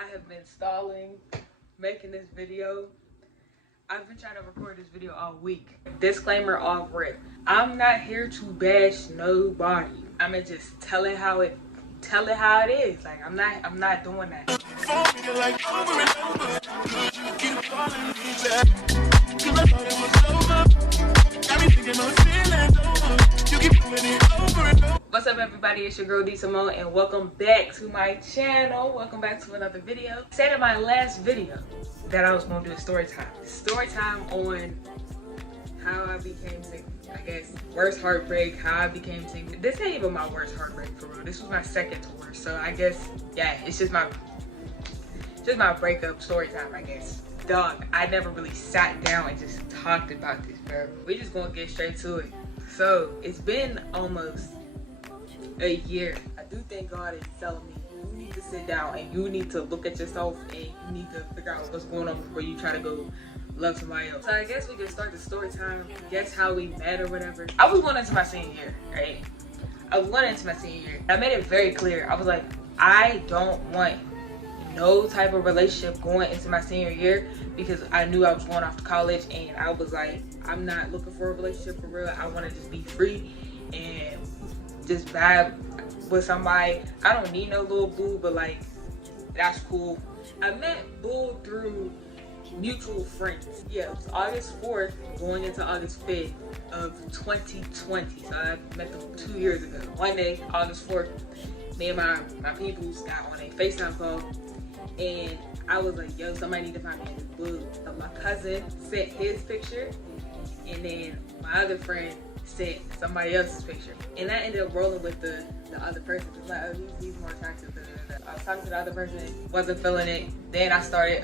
I have been stalling making this video. I've been trying to record this video all week. Disclaimer off rip. I'm not here to bash nobody. I'ma just tell it how it is. Like I'm not doing that. What's up everybody, it's your girl Dee Symone and welcome back to my channel. Welcome back to another video. I said in my last video that I was gonna do a story time. Story time on how I became single. I guess worst heartbreak, how I became single. This ain't even my worst heartbreak for real. This was my second to worst. So I guess yeah, it's just my breakup story time, I guess. Dog, I never really sat down and just talked about this, bro. We just gonna get straight to it. So it's been almost a year. I do think God is telling me you need to sit down and you need to look at yourself and you need to figure out what's going on before you try to go love somebody else. So I guess we can start the story time. Guess how we met or whatever. I was going into my senior year, right? I was going into my senior year. I made it very clear. I was like, I don't want no type of relationship going into my senior year because I knew I was going off to college and I was like, I'm not looking for a relationship for real. I want to just be free and just vibe with somebody. I don't need no little boo, but like that's cool. I met boo through mutual friends. Yeah, it was August 4th going into August 5th of 2020. So I met them 2 years ago. One day, August 4th, me and my peoples got on a FaceTime call and I was like, yo, somebody need to find me a boo. So my cousin sent his picture and then my other friend sent somebody else's picture. And I ended up rolling with the other person. It's like, oh, he's more attractive. I was talking to the other person, wasn't feeling it. Then I started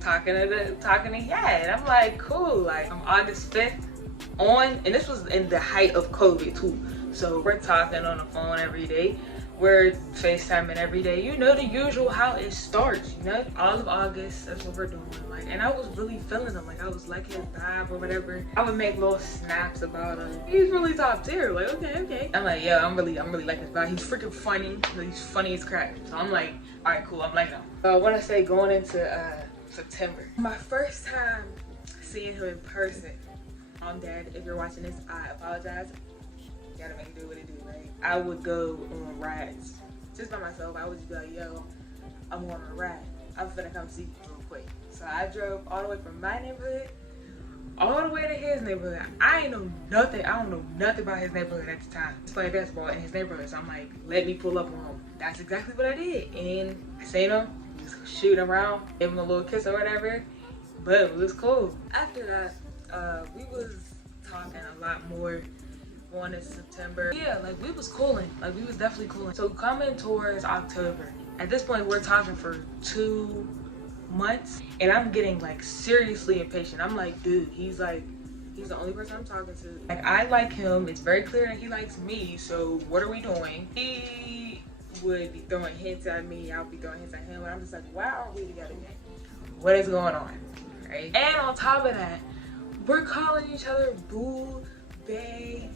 talking to yeah, and I'm like, cool. Like I'm August 5th on, and this was in the height of COVID too. So we're talking on the phone every day. We're FaceTiming every day. You know the usual how it starts, you know? All of August, that's what we're doing. Like, and I was really feeling him. Like I was liking his vibe or whatever. I would make little snaps about him. He's really top tier. Like, okay. I'm like, yo, I'm really liking his vibe. He's freaking funny. He's funny as crap. So I'm like, all right, cool, I'm liking him. When I say going into September, my first time seeing him in person. Dad, if you're watching this, I apologize. Gotta make it do what it do, right? I would go on rides just by myself. I would just be like, yo, I'm going on a ride. I'm finna come see you real quick. So I drove all the way from my neighborhood all the way to his neighborhood. I ain't know nothing. I don't know nothing about his neighborhood at the time. He's playing basketball in his neighborhood. So I'm like, let me pull up on him. That's exactly what I did. And I seen him, just shooting around, gave him a little kiss or whatever. But it was cool. After that, we was talking a lot more. On in September. Yeah, like we was cooling. Like we was definitely cooling. So coming towards October, at this point we're talking for 2 months and I'm getting like seriously impatient. I'm like, dude, he's the only person I'm talking to. Like I like him. It's very clear that he likes me. So what are we doing? He would be throwing hints at me. I'll be throwing hints at him. And I'm just like, why are we together again? What is going on? Right? And on top of that, we're calling each other boo, bae.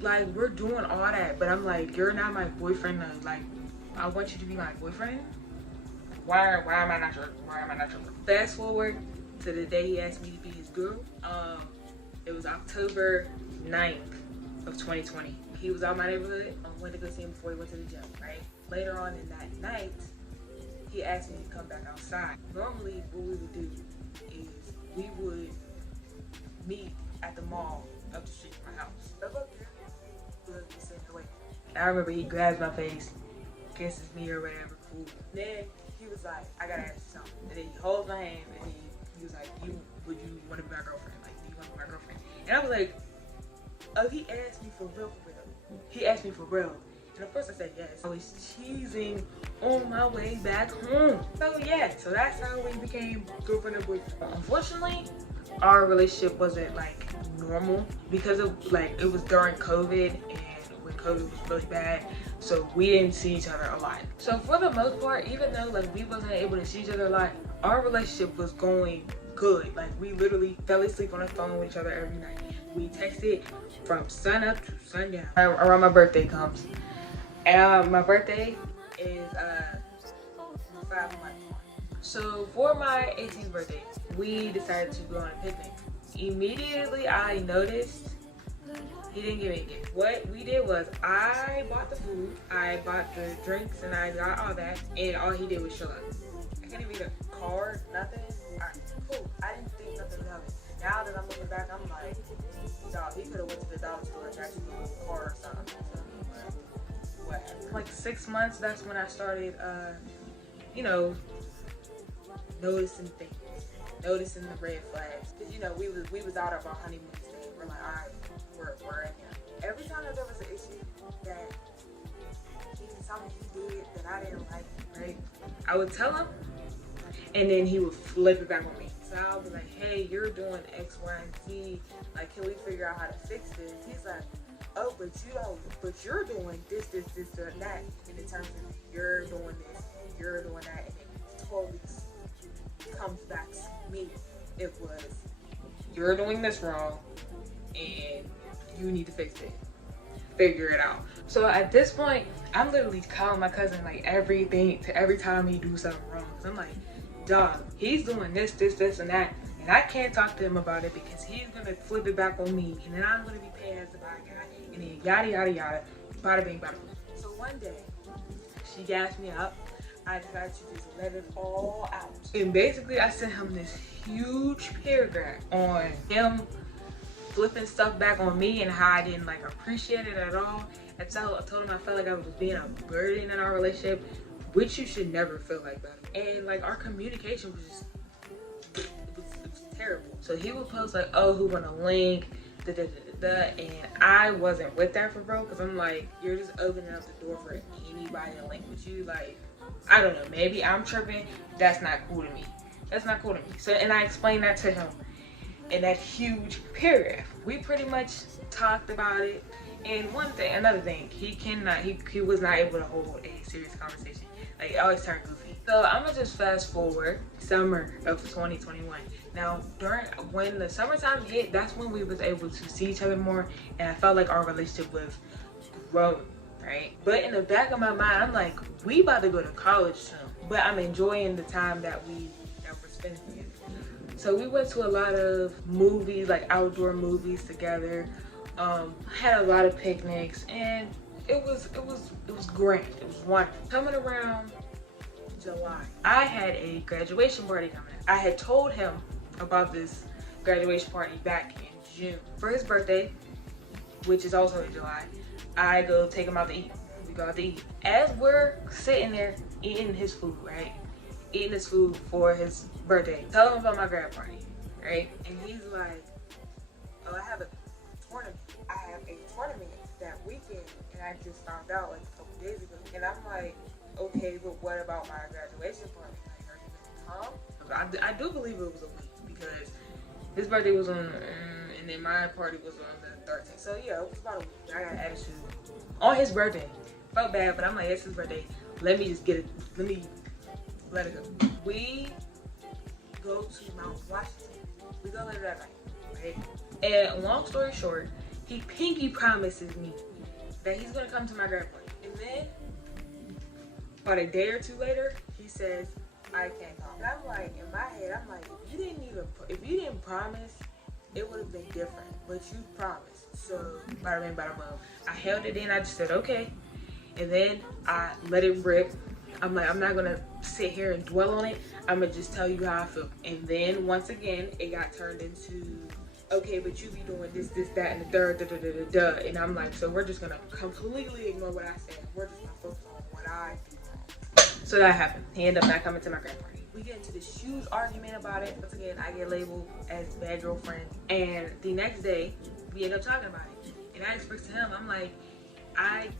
Like we're doing all that, but I'm like, you're not my boyfriend though. Like I want you to be my boyfriend. Why am I not your fast forward to the day he asked me to be his girl. It was October 9th of 2020. He was out my neighborhood. I went to go see him before he went to the gym, right? Later on in that night, he asked me to come back outside. Normally what we would do is we would meet at the mall up the street from my house. I remember he grabs my face, kisses me or whatever, cool. Then he was like, I gotta ask you something. And then he holds my hand and he was like, would you want to be my girlfriend? Like, do you want to be my girlfriend? And I was like, oh, he asked me for real. He asked me for real. And of course I said yes. I was cheesing on my way back home. So yeah, so that's how we became girlfriend and boyfriend. Unfortunately, our relationship wasn't like normal because of like it was during COVID and when COVID was really bad, so we didn't see each other a lot. So for the most part, even though like we wasn't able to see each other a lot, our relationship was going good. Like we literally fell asleep on the phone with each other every night. We texted from sun up to sundown. Around my birthday comes, and my birthday is 5 months. So for my 18th birthday, we decided to go on a picnic. Immediately I noticed he didn't give me a gift. What we did was I bought the food, I bought the drinks, and I got all that, and all he did was show up. I can't even get a card, nothing. Alright, cool. I didn't think nothing of it. Now that I'm looking back, I'm like, dog, he could have went to the dollar store and got you a little card or something. What happened? Like 6 months, that's when I started, you know, noticing things, noticing the red flags. Cause you know, we was out of our honeymoon stage. We're like, all right, we're in here. Every time that there was an issue that he did something he did that I didn't like, right? I would tell him, and then he would flip it back on me. So I would be like, hey, you're doing X, Y, and Z. Like, can we figure out how to fix this? He's like, oh, but you're doing this, and that. And in terms of you're doing this, you're doing that, and it totally comes back to me. It was, you're doing this wrong, and you need to fix it. Figure it out. So at this point, I'm literally calling my cousin like every time he do something wrong. Cause I'm like, dog, he's doing this, and that, and I can't talk to him about it because he's gonna flip it back on me, and then I'm gonna be paying as the bad guy, and then yada yada yada, bada bing bada boom. So one day, she gassed me up. I decided to just let it all out, and basically I sent him this huge paragraph on him flipping stuff back on me and how I didn't like appreciate it at all. I told him I felt like I was being a burden in our relationship, which you should never feel like that. And like our communication was just, it was terrible. So he would post like, oh, who want a link, and I wasn't with that for bro, because I'm like, you're just opening up the door for anybody to link with you. Like, I don't know, maybe I'm tripping. That's not cool to me. That's not cool to me. So, and I explained that to him in that huge paragraph. We pretty much talked about it. And another thing, he was not able to hold a serious conversation. Like, it always turned goofy. So I'm gonna just fast forward summer of 2021. Now, when the summertime hit, that's when we was able to see each other more, and I felt like our relationship was growing, right? But in the back of my mind, I'm like, we about to go to college soon, but I'm enjoying the time that we're spending together. So we went to a lot of movies, like outdoor movies together. Had a lot of picnics, and it was great. It was wonderful. Coming around July, I had a graduation party coming. I had told him about this graduation party back in June. For his birthday, which is also in July, I go take him out to eat. We go out to eat. As we're sitting there eating his food, right? Eating his food for his birthday. Tell him about my grad party, right? And he's like, oh, I have a tournament that weekend, and I just found out like a couple days ago. And I'm like, okay, but what about my graduation party? Like, are you gonna come? I do believe it was a week, because his birthday was on, and then my party was on the 13th. So yeah, it was about a week. I got attitude on his birthday. Felt bad, but I'm like, it's his birthday. Let me just get it. Let it go. We go to Mount Washington. We go later that night, right? And long story short, he pinky promises me that he's gonna come to my grad party. And then, about a day or two later, he says, I can't come. And I'm like, in my head, I'm like, if you didn't promise, it would have been different. But you promised. So, bada bing, bada boom. I held it in, I just said, okay. And then I let it rip. I'm like, I'm not gonna sit here and dwell on it. I'm gonna just tell you how I feel. And then once again, it got turned into, okay, but you be doing this, that, and the third, and I'm like, so we're just gonna completely ignore what I said. We're just gonna focus on what I do. So that happened. He ended up not coming to my grad party. We get into this huge argument about it. Once again, I get labeled as bad girlfriend. And the next day, we end up talking about it. And I expressed to him, I'm like, I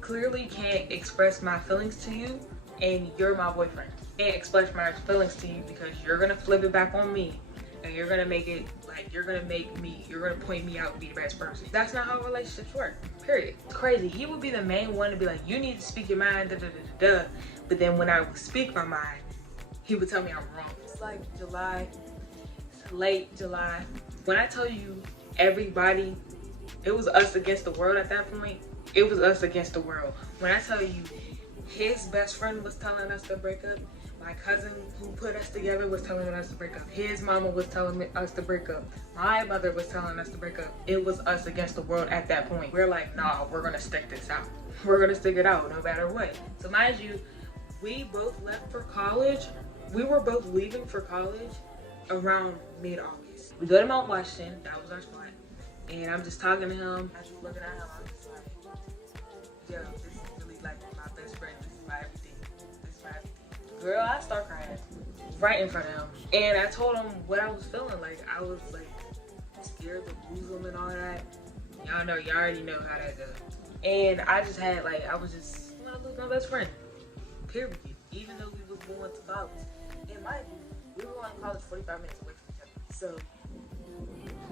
clearly can't express my feelings to you, and you're my boyfriend. I can't express my feelings to you because you're gonna flip it back on me, and you're gonna make it like you're gonna point me out to be the best person. That's not how relationships work. Period. It's crazy. He would be the main one to be like, you need to speak your mind, but then when I would speak my mind, he would tell me I'm wrong. It's like July, it's late July. When I tell you everybody, it was us against the world at that point. It was us against the world. When I tell you, His best friend was telling us to break up. My cousin who put us together was telling us to break up. His mama was telling us to break up. My mother was telling us to break up. It was us against the world at that point. We're like, nah, we're gonna stick this out. We're gonna stick it out no matter what. So mind you, we both left for college. We were both leaving for college around mid-August. We go to Mount Washington, that was our spot. And I'm just talking to him. I just looking at him, I'm just like, yo, this is really like my best friend. This is my everything. This is my everything. Girl, I start crying right in front of him. And I told him what I was feeling. Like, I was like scared to lose him and all that. Y'all know, y'all already know how that goes. And I just had like, I was just gonna lose my best friend. Period. Even though we was going to college. And mind you, we were going to college 45 minutes away from each other. So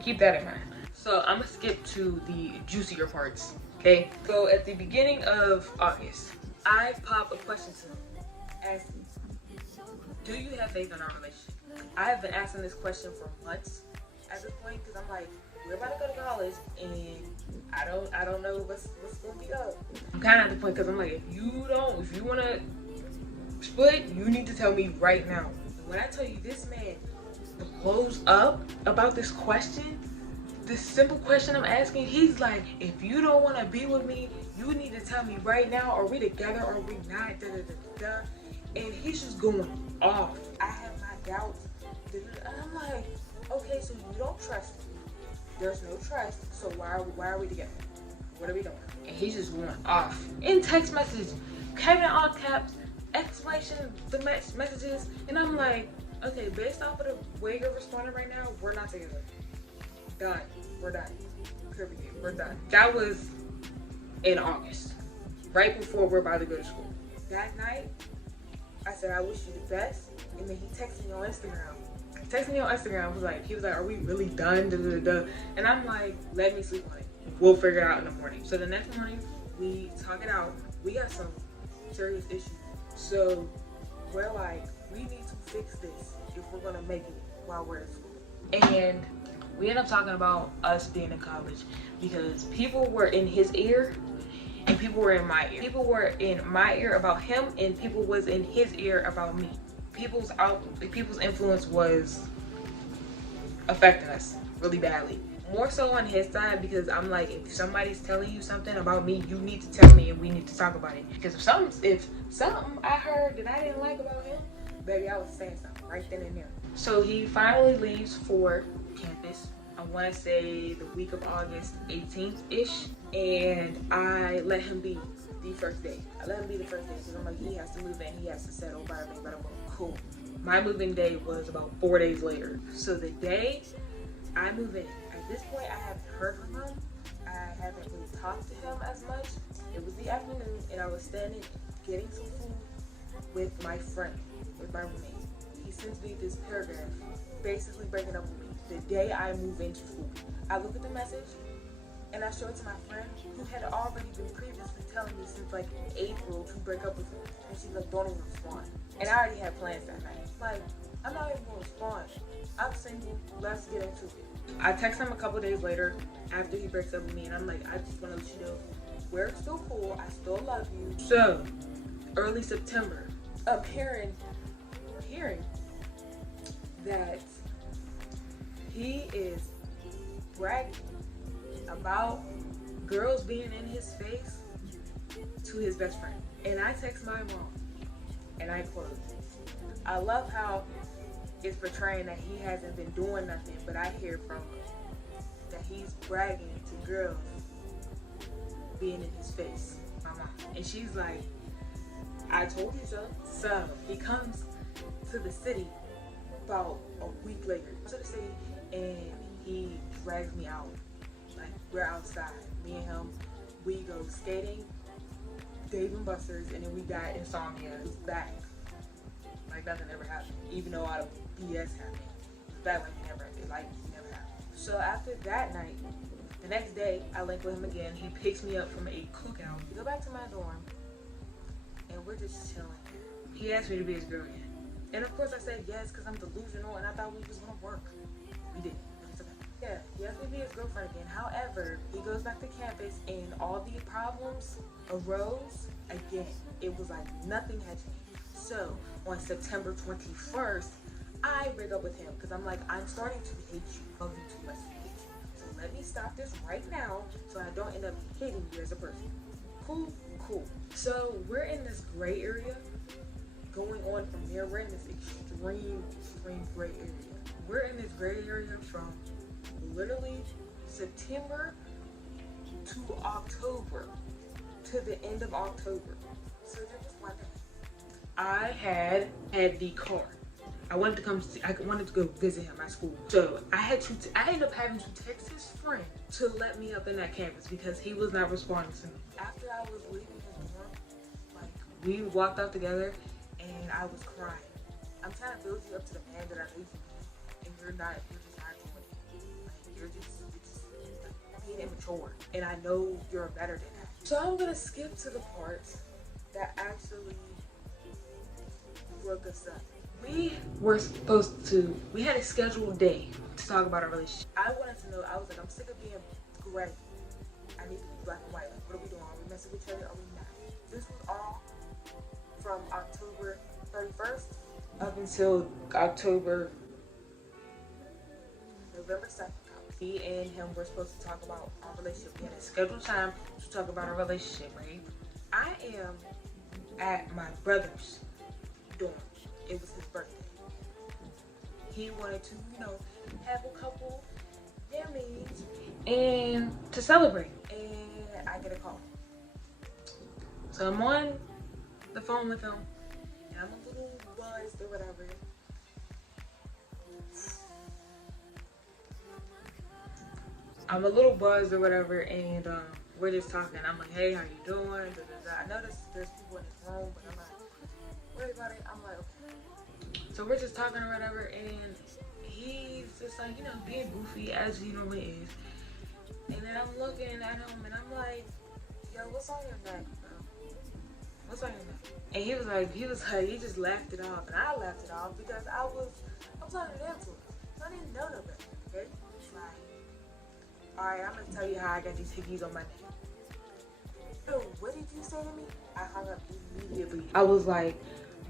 keep that in mind. So I'm gonna skip to the juicier parts. Okay. So at the beginning of August, I pop a question to him. Asking, do you have faith in our relationship? I have been asking this question for months at this point because I'm like, we're about to go to college and I don't know what's gonna be up. I'm kind of at the point because I'm like, if you wanna split, you need to tell me right now. When I tell you this man blows up about this question, this simple question I'm asking, he's like, if you don't want to be with me, you need to tell me right now. Are we together or are we not? Da, da, da, da. And he's just going off. I have my doubts. Da, da, da. And I'm like, okay, so you don't trust me. There's no trust. So why are we together? What are we doing? And he's just going off. In text message, Kevin in all caps, exclamation, the messages. And I'm like, okay, based off of the way you're responding right now, we're not together. Done. We're done. Period. We're done. That was in August, right before we're about to go to school. That night, I said, I wish you the best. And then he texted me on Instagram. He was like, are we really done? Da, da, da. And I'm like, let me sleep on it. We'll figure it out in the morning. So the next morning, we talk it out. We got some serious issues. So we're like, we need to fix this if we're gonna make it while we're in school. And we end up talking about us being in college because people were in his ear and people were in my ear. People were in my ear about him and people was in his ear about me. People's influence was affecting us really badly. More so on his side because I'm like, if somebody's telling you something about me, you need to tell me and we need to talk about it. Because if something I heard that I didn't like about him, baby, I was saying something right then and there. So he finally leaves for campus. I want to say the week of August 18th-ish. And I let him be the first day. Because I'm like, he has to move in. He has to settle. Bada bing, bada boom. Cool. My moving day was about 4 days later. So the day I move in, at this point, I haven't heard from him. I haven't really talked to him as much. It was the afternoon, and I was standing getting some food with my friend, with my roommate. He sends me this paragraph, basically breaking up with me. The day I move into school, I look at the message, and I show it to my friend, who had already been previously telling me since like April to break up with me. And she's like, don't even respond. And I already had plans that night. Like, I'm not even gonna respond. I'm single, let's get into it. I text him a couple days later after he breaks up with me, and I'm like, I just wanna let you know, we're still cool, I still love you. So, early September, I'm hearing that he is bragging about girls being in his face to his best friend. And I text my mom, and I quote, I love how it's portraying that he hasn't been doing nothing, but I hear from him that he's bragging to girls being in his face. My mom. And she's like, I told you so. So he comes to the city about a week later. To the city, and he drags me out. Like, we're outside. Me and him, we go skating, Dave and Buster's, and then we got insomnia. It's back. Like nothing ever happened. Even though all the BS happened. It's back like it never happened. So after that night, the next day, I link with him again. He picks me up from a cookout. We go back to my dorm, and we're just chilling. He asked me to be his girl again. And of course I said yes, because I'm delusional, and I thought we was gonna work. We didn't. It was okay. Yeah, he asked me to be his girlfriend again. However, he goes back to campus and all the problems arose again. It was like nothing had changed. So on September 21st, I break up with him because I'm like, I'm starting to hate you. Love you too much to hate you. So let me stop this right now so I don't end up hating you as a person. Cool, cool. So we're in this gray area. Going on from there, we're in this extreme gray area. We're in this gray area from literally September to October, to the end of October. So there was one day I had the car. I wanted to go visit him at school. So I ended up having to text his friend to let me up in that campus because he was not responding to me. After I was leaving his dorm, like we walked out together and I was crying. I'm trying to build you up to the man that I knew you be, and you're just not doing it. Like you're just being immature. And I know you're better than that. So I'm gonna skip to the parts that actually broke us up. We had a scheduled day to talk about our relationship. I wanted to know, I was like, I'm sick of being gray. I need to be black and white. Like, what are we doing? Are we messing with each other? Are we not? This was all from October 31st up until November 2nd. Me and him were supposed to talk about our relationship. We had a scheduled time to talk about our relationship, right? I am at my brother's dorm. It was his birthday. He wanted to, have a couple yummies and to celebrate. And I get a call. So I'm on the phone with him, and I'm a little buzzed or whatever. And we're just talking. I'm like, hey, how you doing? Da, da, da. I know there's people in this room, but I'm not worried about it. I'm like, okay. So we're just talking or whatever, and he's just like, being goofy as he normally is. And then I'm looking at him, and I'm like, yo, what's on your neck, bro? What's on your neck? And he he just laughed it off, and I laughed it off because I was under the influence. So I didn't know no better, okay? Alright, I'm gonna tell you how I got these hickeys on my neck. Bro, what did you say to me? I hung up immediately. I was like,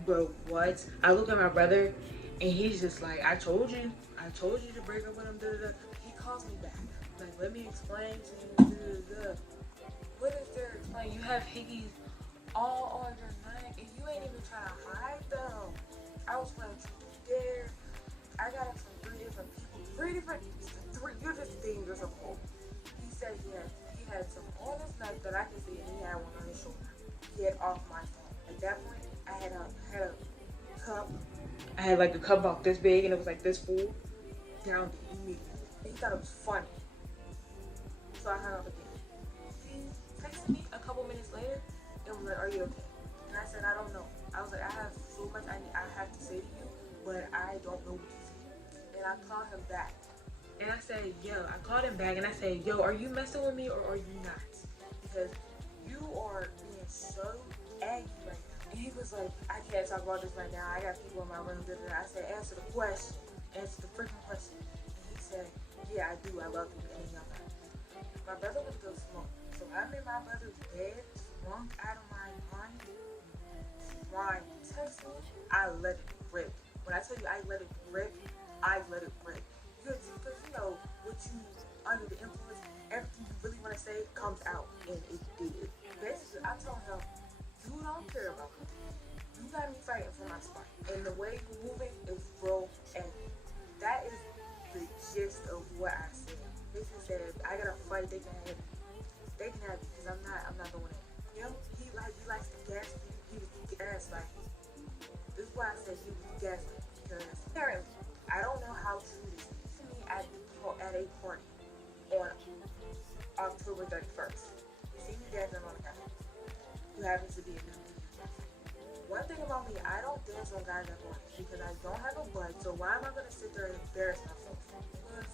bro, what? I look at my brother, and he's just like, I told you to break up with him, da, da, da. He calls me back. Like, let me explain to you, da, da, da. What is there to explain? You have hickeys all on your neck, and you ain't even trying to hide them. I was playing truth there. I got it from 3 different people. You're just dangerous of all. He said he had some on his neck that I could see, and he had one on his shoulder. He had off my phone. At that point, I had a cup. I had like a cup about this big, and it was like this full. Down immediately. He thought it was funny. So I hung up again. He texted me a couple minutes later and was like, are you okay? And I said, I don't know. I was like, I have so much I have to say to you, but I don't know what to say. And I called him back. And I said, I called him back and I said, yo, are you messing with me or are you not? Because you are being so aggy right now. And he was like, I can't talk about this right now. I got people in my room. I said, answer the question. Answer the freaking question. And he said, yeah, I do. I love you. And I'm not. My brother was go smoke. So I'm in my brother's bed, drunk out of my mind, trying to text me. I let it rip. When I tell you I let it rip, I let it rip. Because what you under the influence, everything you really want to say comes out, and it did. Basically, I told him, you don't care about me. You got me fighting for my spot, and the way you're moving is real, and that is the gist of what I said. Basically said, I gotta fight. They can have it because I'm not doing it. He likes to gas me. He was gaslighting. This is why I said he was gaslighting, because apparently I don't know how true this is. At a party on October 31st. You see me dancing on a guy who happens to be a member. One thing about me, I don't dance on guys at parties because I don't have a butt, so why am I going to sit there and embarrass myself? Because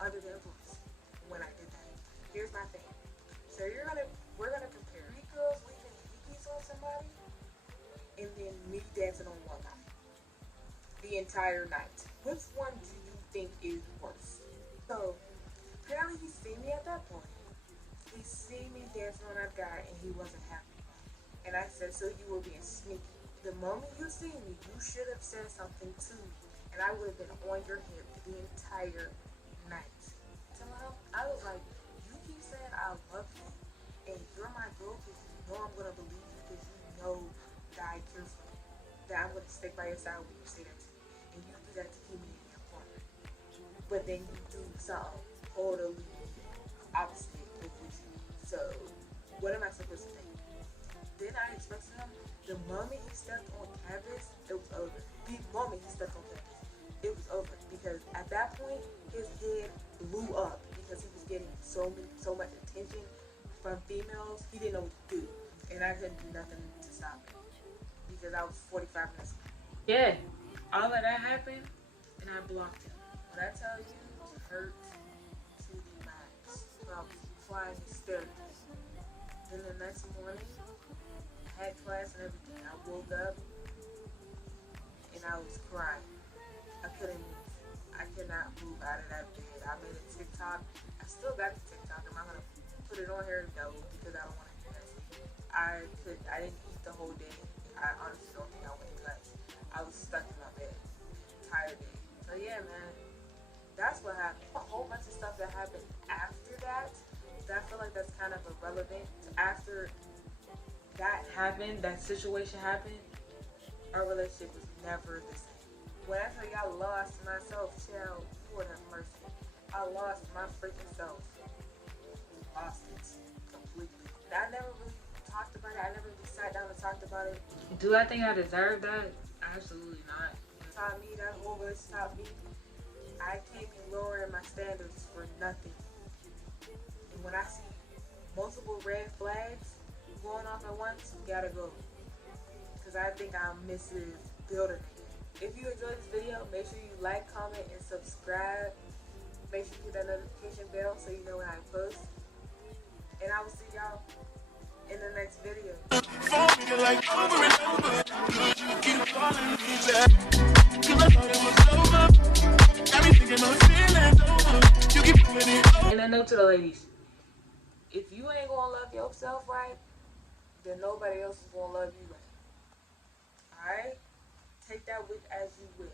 under the influence when I did that. Here's my thing. So we're gonna compare 3 girls leaving hickeys on somebody and then me dancing on one guy the entire night. Which one do you think is worse? So apparently he seen me at that point. He seen me dancing on that guy and he wasn't happy. And I said, so you were being sneaky. The moment you seen me, you should have said something to me. And I would have been on your hip the entire night. So I was like, you keep saying I love you and you're my girl because you know I'm going to believe you because you know that I care for you. That I'm going to stick by your side when you say that to me. And you do that to keep me in your corner. But then you do something totally opposite of what you do. So what am I supposed to think? Then I expected him, the moment he stepped on canvas, it was over. The moment he stepped on canvas, it was over. Because at that point, his head blew up because he was getting so much attention from females, he didn't know what to do. And I couldn't do nothing to stop it. Because I was 45 minutes late. Yeah, all of that happened, and I blocked him. When I tell you, it hurt to the max. So I was crying hysterically. Then the next morning, had class and everything. I woke up and I was crying. I couldn't move. I could not move out of that bed. I made a TikTok. I still got the TikTok. Am I gonna put it on here? No, because I don't want to do that. I didn't eat the whole day. I honestly don't think I went to class. I was stuck in my bed the entire day. So yeah, man, that's what happened. A whole bunch of stuff that happened after that. I feel like that's kind of irrelevant. After that happened, that situation happened, our relationship was never the same. When I tell you I lost myself, child, Lord have mercy. I lost my freaking self. Lost it completely. I never really talked about it. I never really sat down and talked about it. Do I think I deserve that? Absolutely not. It taught me, that whole relationship taught me, I can't be lowering my standards for nothing. And when I see multiple red flags going off at once, you gotta go. Because I think I'm Mrs. Building it. If you enjoyed this video, make sure you like, comment, and subscribe. Make sure you hit that notification bell so you know when I post. And I will see y'all in the next video. And a note to the ladies. If you ain't gonna love yourself right, then nobody else is gonna love you right. Alright? Take that with as you will.